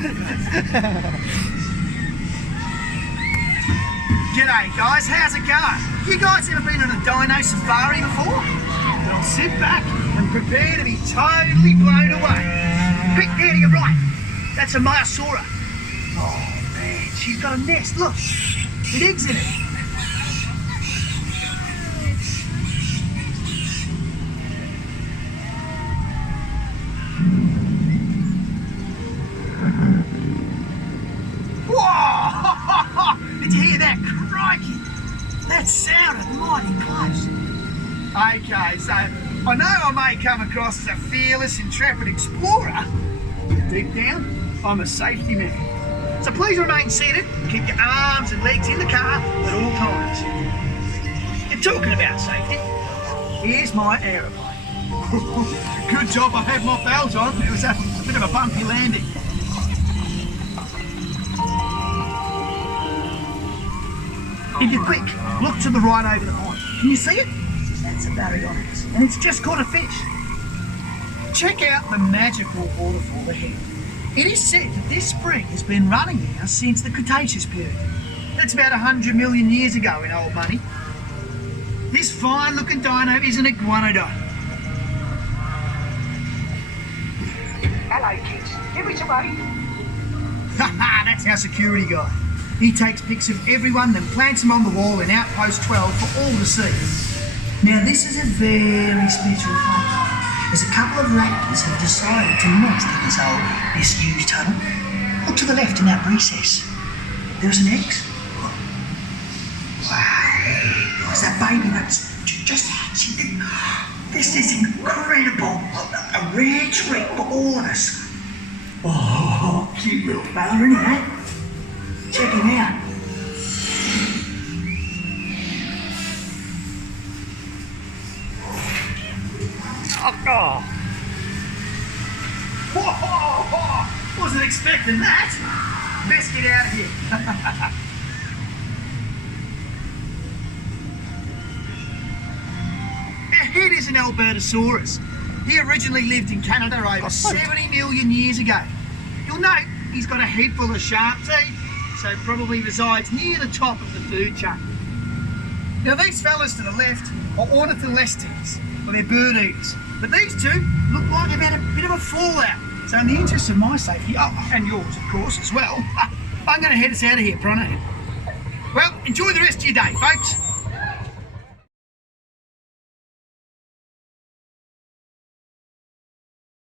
G'day guys, how's it going? You guys ever been on a dino safari before? Well, sit back and prepare to be totally blown away. Quick, there to your right. That's a Myosaura. Oh man, she's got a nest, look. With eggs in it. Whoa! Did you hear that? Crikey! That sounded mighty close. Okay, so I know I may come across as a fearless, intrepid explorer, but deep down, I'm a safety man. So please remain seated, keep your arms and legs in the car at all times. You're talking about safety. Here's my aeroplane. Good job I had my belts on. It was a bit of a bumpy landing. If you're quick, look to the right over the pond. Can you see it? That's a Baryonyx, and it's just caught a fish. Check out the magical waterfall ahead. It is said that this spring has been running now since the Cretaceous period. That's about 100 million years ago in old money. This fine-looking dino is an iguanodon. Hello, kids. Give me some money. Haha, that's our security guy. He takes pics of everyone, then plants them on the wall in Outpost 12 for all to see. Now, this is a very special place, as a couple of raptors have decided to nest in this old disused tunnel. Look to the left in that recess. There's an egg. Wow, there's that baby that's just hatching. This is incredible. A rare treat for all of us. Oh, cute little fella, isn't he? Check him out. Oh. Whoa, wasn't expecting that. Best get out of here. Ahead is an Albertosaurus. He originally lived in Canada over 70 million years ago. You'll note he's got a head full of sharp teeth, so probably resides near the top of the food chain. Now these fellas to the left are ornitholestes, or they're bird eaters. But these two look like they've had a bit of a fallout. So in the interest of my safety, and yours of course as well, I'm going to head us out of here, pronto. Well, enjoy the rest of your day, folks.